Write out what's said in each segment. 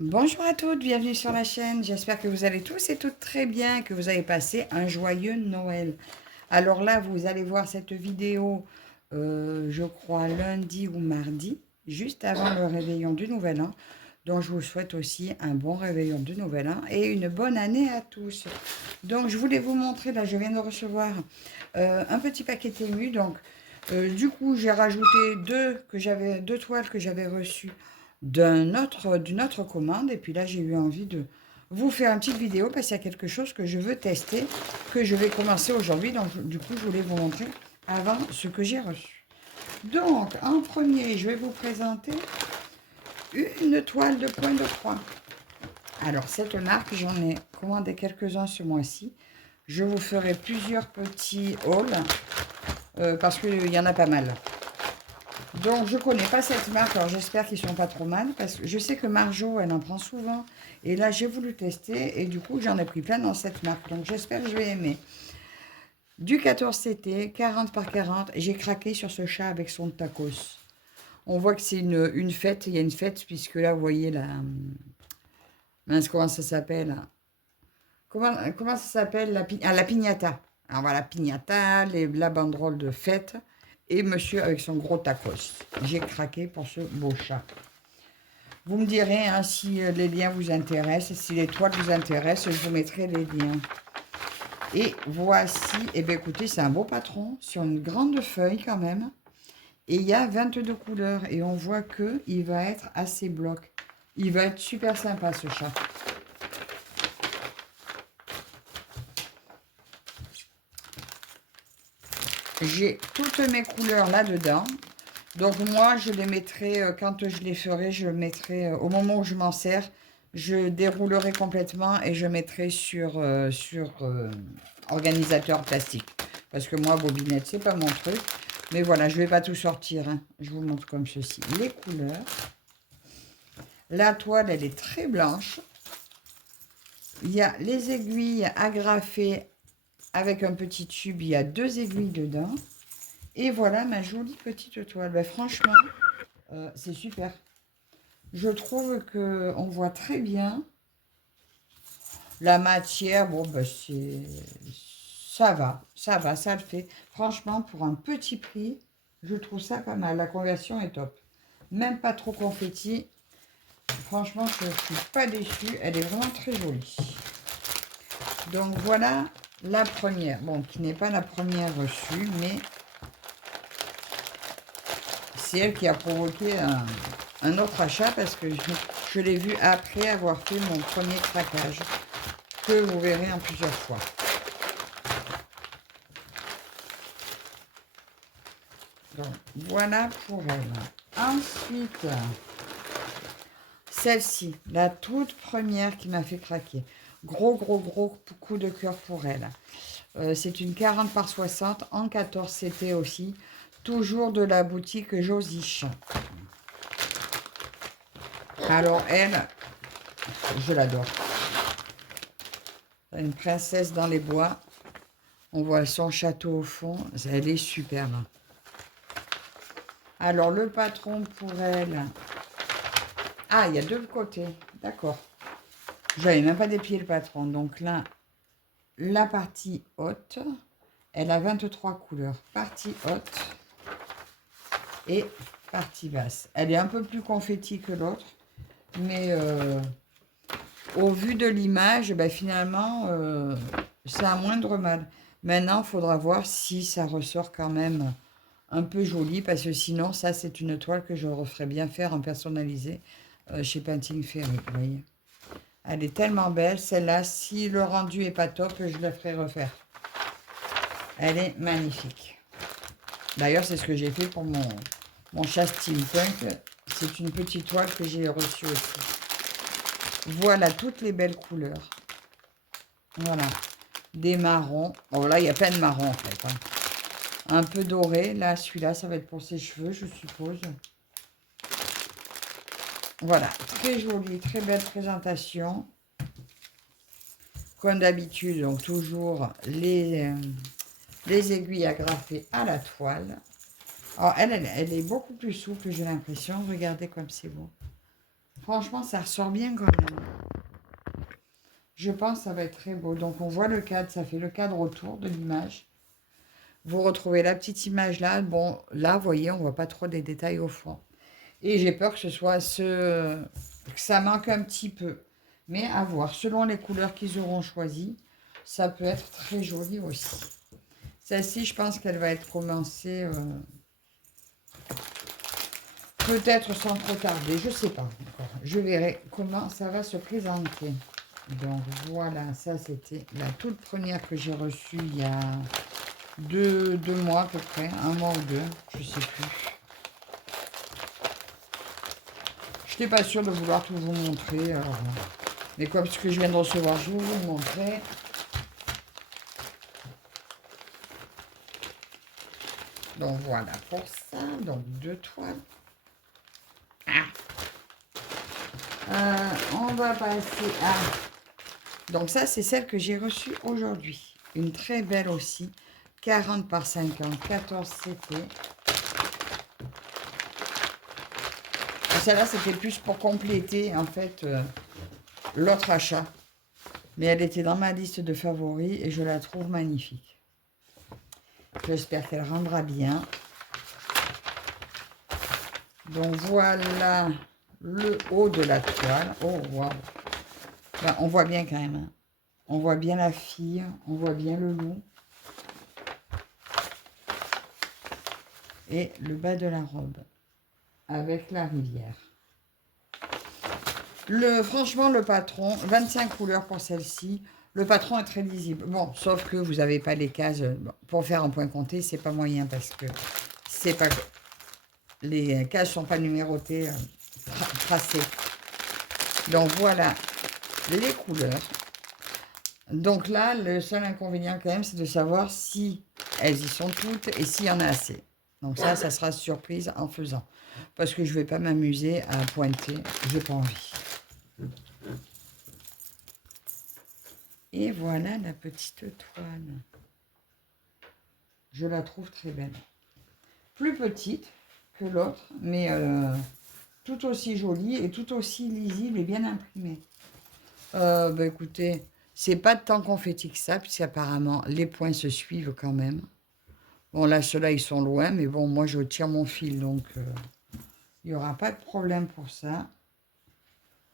Bonjour à toutes, bienvenue sur la chaîne. J'espère que vous allez tous et toutes très bien, que vous avez passé un joyeux Noël. Alors là, vous allez voir cette vidéo, je crois lundi ou mardi, juste avant le réveillon du Nouvel An. Donc je vous souhaite aussi un bon réveillon du Nouvel An et une bonne année à tous. Donc je voulais vous montrer, là je viens de recevoir un petit paquet ému. Donc du coup j'ai rajouté deux toiles que j'avais reçues d'une autre commande. Et puis là, j'ai eu envie de vous faire une petite vidéo parce qu'il y a quelque chose que je veux tester, que je vais commencer aujourd'hui. Donc, du coup, je voulais vous montrer avant ce que j'ai reçu. Donc, en premier, je vais vous présenter une toile de point de croix. Alors, cette marque, j'en ai commandé quelques-uns ce mois-ci. Je vous ferai plusieurs petits hauls parce qu'il y en a pas mal. Donc, je ne connais pas cette marque, alors j'espère qu'ils ne sont pas trop mal, parce que je sais que Marjo, elle en prend souvent. Et là, j'ai voulu tester, et du coup, j'en ai pris plein dans cette marque. Donc, j'espère que je vais aimer. Du 14CT, 40 par 40, j'ai craqué sur ce chat avec son tacos. On voit que c'est une fête, il y a une fête, puisque là, vous voyez la... Mince, comment ça s'appelle? Comment ça s'appelle la piñata. Alors voilà, piñata, la banderole de fête, et monsieur avec son gros tacos. J'ai craqué pour ce beau chat. Vous me direz hein, si les liens vous intéressent, si les toiles vous intéressent, je vous mettrai les liens. Et voici, et bien écoutez, c'est un beau patron sur une grande feuille quand même. Et il y a 22 couleurs et on voit qu'il va être assez bloc. Il va être super sympa ce chat. J'ai toutes mes couleurs là-dedans. Donc moi, je les mettrai, quand je les ferai, je mettrai, au moment où je m'en sers, je déroulerai complètement et je mettrai sur organisateur plastique. Parce que moi, bobinette, c'est pas mon truc. Mais voilà, je vais pas tout sortir. Hein. Je vous montre comme ceci. Les couleurs. La toile, elle est très blanche. Il y a les aiguilles agrafées avec un petit tube. Il y a 2 aiguilles dedans. Et voilà ma jolie petite toile. Ben, franchement, c'est super. Je trouve que on voit très bien la matière. Bon, ben ça va, ça le fait. Franchement, pour un petit prix, je trouve ça pas mal. La conversion est top. Même pas trop confetti. Franchement, je ne suis pas déçue. Elle est vraiment très jolie. Donc voilà la première. Bon, qui n'est pas la première reçue, mais c'est elle qui a provoqué un autre achat parce que je l'ai vue après avoir fait mon premier craquage. Que vous verrez en plusieurs fois. Donc, voilà pour elle. Ensuite, celle-ci, la toute première qui m'a fait craquer. Gros coup de cœur pour elle. C'est une 40 par 60 en 14 CT aussi. Toujours de la boutique Josiche. Alors elle, je l'adore. Une princesse dans les bois. On voit son château au fond. Elle est superbe. Alors, le patron pour elle... Ah, il y a deux côtés. D'accord. J'avais même pas déplié le patron. Donc là, la partie haute, elle a 23 couleurs. Partie haute et partie basse. Elle est un peu plus confetti que l'autre. Mais au vu de l'image, ben, finalement, c'est un moindre mal. Maintenant, il faudra voir si ça ressort quand même un peu joli. Parce que sinon, ça, c'est une toile que je referais bien faire en personnalisé chez Painting Ferry. Vous voyez. Elle est tellement belle. Celle-là, si le rendu est pas top, je la ferai refaire. Elle est magnifique. D'ailleurs, c'est ce que j'ai fait pour mon chat steampunk. C'est une petite toile que j'ai reçue aussi. Voilà toutes les belles couleurs. Voilà. Des marrons. Bon, là, il y a plein de marrons, en fait. Hein. Un peu doré. Là, celui-là, ça va être pour ses cheveux, je suppose. Voilà. Très joli, très belle présentation. Comme d'habitude, donc toujours les aiguilles agrafées à la toile. Alors, elle est beaucoup plus souple, j'ai l'impression. Regardez comme c'est beau. Franchement, ça ressort bien quand même. Je pense que ça va être très beau. Donc, on voit le cadre, ça fait le cadre autour de l'image. Vous retrouvez la petite image là. Bon, là, vous voyez, on voit pas trop des détails au fond. Et j'ai peur que ce soit que ça manque un petit peu. Mais à voir, selon les couleurs qu'ils auront choisies, ça peut être très joli aussi. Celle-ci, je pense qu'elle va être commencée peut-être sans trop tarder. Je sais pas encore. Je verrai comment ça va se présenter. Donc voilà, ça c'était la toute première que j'ai reçue il y a deux mois à peu près, un mois ou deux, je sais plus. Je n'étais pas sûre de vouloir tout vous montrer. Alors, mais quoi, parce que je viens de recevoir, je vais vous le montrer. Donc voilà pour ça, donc 2 toiles. On va passer à... Donc ça, c'est celle que j'ai reçue aujourd'hui. Une très belle aussi. 40 par 50, 14 CP. Celle-là, c'était plus pour compléter, en fait, l'autre achat. Mais elle était dans ma liste de favoris et je la trouve magnifique. J'espère qu'elle rendra bien. Donc voilà le haut de la toile. Oh, waouh! Ben, on voit bien quand même. Hein. On voit bien la fille, on voit bien le loup. Et le bas de la robe, avec la rivière. Franchement, le patron, 25 couleurs pour celle-ci. Le patron est très lisible. Bon, sauf que vous n'avez pas les cases. Bon, pour faire un point compté, c'est pas moyen parce que c'est pas... Les cases sont pas numérotées, tracées. Donc voilà les couleurs. Donc là, le seul inconvénient quand même, c'est de savoir si elles y sont toutes et s'il y en a assez. Donc ça sera surprise en faisant. Parce que je ne vais pas m'amuser à pointer. J'ai pas envie. Et voilà la petite toile. Je la trouve très belle. Plus petite que l'autre, mais tout aussi jolie et tout aussi lisible et bien imprimée. Bah écoutez, c'est pas de temps confetti que ça, puisqu'apparemment les points se suivent quand même. Bon là, ceux-là, ils sont loin, mais bon, moi je tire mon fil, donc il n'y aura pas de problème pour ça.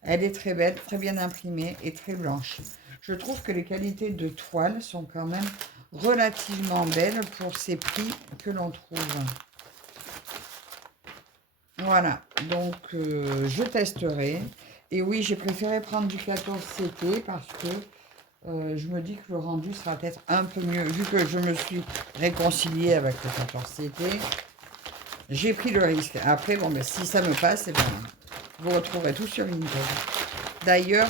Elle est très belle, très bien imprimée et très blanche. Je trouve que les qualités de toile sont quand même relativement belles pour ces prix que l'on trouve. Voilà, donc je testerai. Et oui, j'ai préféré prendre du 14 CT parce que je me dis que le rendu sera peut-être un peu mieux. Vu que je me suis réconciliée avec le 14 CT, j'ai pris le risque. Après, bon, ben, si ça me passe, eh ben, vous retrouverez tout sur Vinted. D'ailleurs,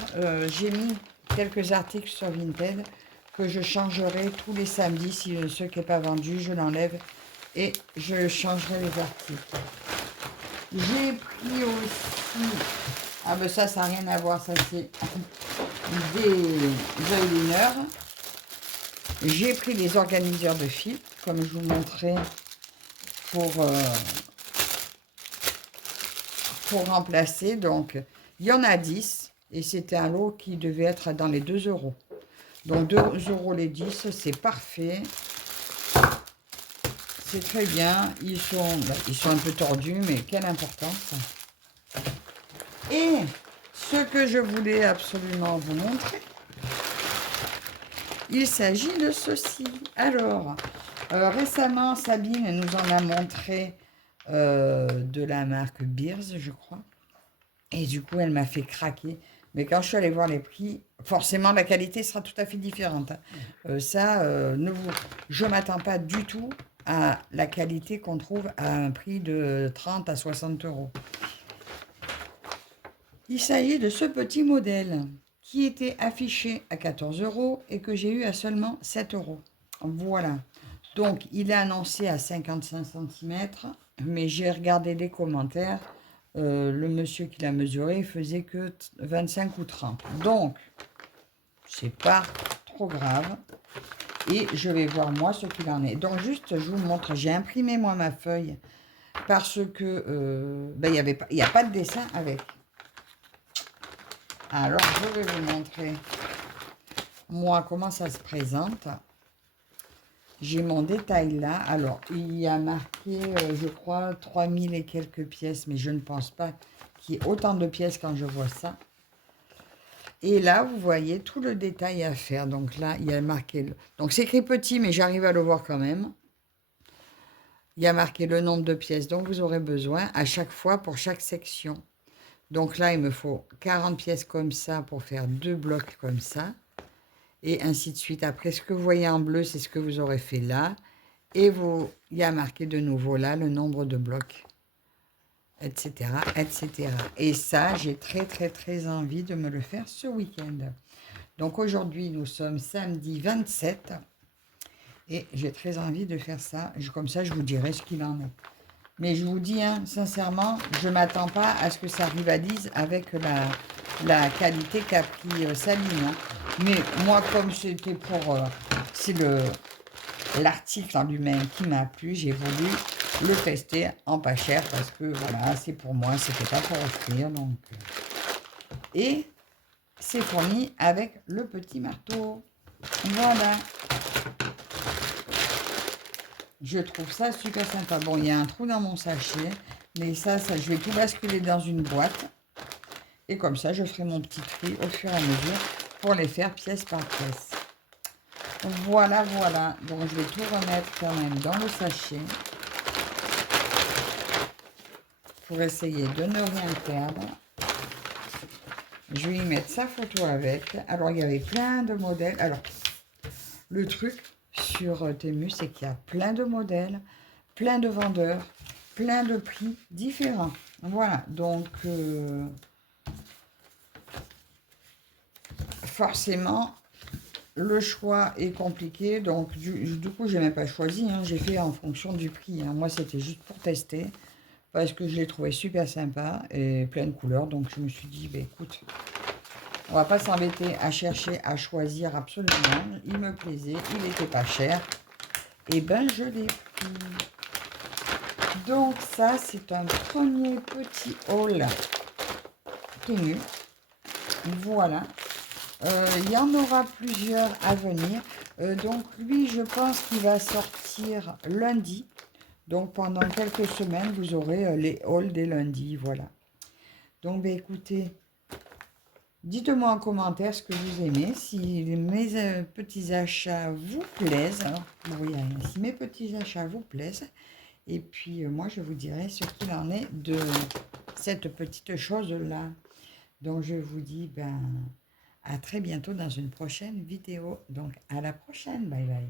j'ai mis quelques articles sur Vinted que je changerai tous les samedis. Si ce qui n'est pas vendu, je l'enlève et je changerai les articles. J'ai pris aussi... Ah ben ça n'a rien à voir, ça c'est des eyeliners. J'ai pris les organiseurs de fil, comme je vous montrais, pour remplacer. Donc, il y en a 10 et c'était un lot qui devait être dans les 2 €. Donc, 2 € les 10, c'est parfait. C'est très bien. Ils sont un peu tordus, mais quelle importance. Et ce que je voulais absolument vous montrer, il s'agit de ceci. Alors, récemment, Sabine nous en a montré de la marque Beers, je crois. Et du coup, elle m'a fait craquer. Mais quand je suis allée voir les prix, forcément, la qualité sera tout à fait différente. Je ne m'attends pas du tout à la qualité qu'on trouve à un prix de 30 à 60 €. Il s'agit de ce petit modèle qui était affiché à 14 € et que j'ai eu à seulement 7 €. Voilà. Donc, il est annoncé à 55 cm, mais j'ai regardé les commentaires. Le monsieur qui l'a mesuré, il faisait que 25 ou 30. Donc, c'est pas trop grave. Et je vais voir moi ce qu'il en est. Donc, juste, je vous montre. J'ai imprimé moi ma feuille parce que il n'y a pas de dessin avec. Alors, je vais vous montrer, moi, comment ça se présente. J'ai mon détail là. Alors, il y a marqué, je crois, 3000 et quelques pièces, mais je ne pense pas qu'il y ait autant de pièces quand je vois ça. Et là, vous voyez tout le détail à faire. Donc là, il y a marqué... Donc, c'est écrit petit, mais j'arrive à le voir quand même. Il y a marqué le nombre de pièces dont vous aurez besoin à chaque fois pour chaque section. Donc là, il me faut 40 pièces comme ça pour faire 2 blocs comme ça. Et ainsi de suite. Après, ce que vous voyez en bleu, c'est ce que vous aurez fait là. Et il y a marqué de nouveau là le nombre de blocs, etc., etc. Et ça, j'ai très, très, très envie de me le faire ce week-end. Donc aujourd'hui, nous sommes samedi 27. Et j'ai très envie de faire ça. Comme ça, je vous dirai ce qu'il en est. Mais je vous dis, hein, sincèrement, je ne m'attends pas à ce que ça rivalise avec la qualité qu'a pris Saline. Hein. Mais moi, comme c'était pour... c'est l'article en lui-même qui m'a plu, j'ai voulu le tester en pas cher parce que, voilà, c'est pour moi, c'était pas pour offrir. Donc, et c'est fourni avec le petit marteau. Voilà. Je trouve ça super sympa. Bon, il y a un trou dans mon sachet, mais ça, je vais tout basculer dans une boîte. Et comme ça, je ferai mon petit tri au fur et à mesure pour les faire pièce par pièce. Voilà, voilà. Donc, je vais tout remettre quand même dans le sachet pour essayer de ne rien perdre. Je vais y mettre sa photo avec. Alors, il y avait plein de modèles. Alors, le truc sur Temu, c'est qu'il y a plein de modèles, plein de vendeurs, plein de prix différents. Voilà, donc forcément, le choix est compliqué. Donc, du coup, je n'ai même pas choisi. Hein, j'ai fait en fonction du prix. Hein. Moi, c'était juste pour tester parce que je l'ai trouvé super sympa et plein de couleurs. Donc, je me suis dit, bah, écoute, on va pas s'embêter à chercher, à choisir absolument. Il me plaisait, il n'était pas cher. Et ben, je l'ai pris. Donc ça, c'est un premier petit haul Temu. Voilà. Il y en aura plusieurs à venir. Donc lui, je pense qu'il va sortir lundi. Donc pendant quelques semaines, vous aurez les hauls des lundis. Voilà. Donc ben, écoutez, dites-moi en commentaire ce que vous aimez, si mes petits achats vous plaisent. Alors, oui, si mes petits achats vous plaisent. Et puis, moi, je vous dirai ce qu'il en est de cette petite chose-là. Donc, je vous dis à très bientôt dans une prochaine vidéo. Donc, à la prochaine. Bye bye.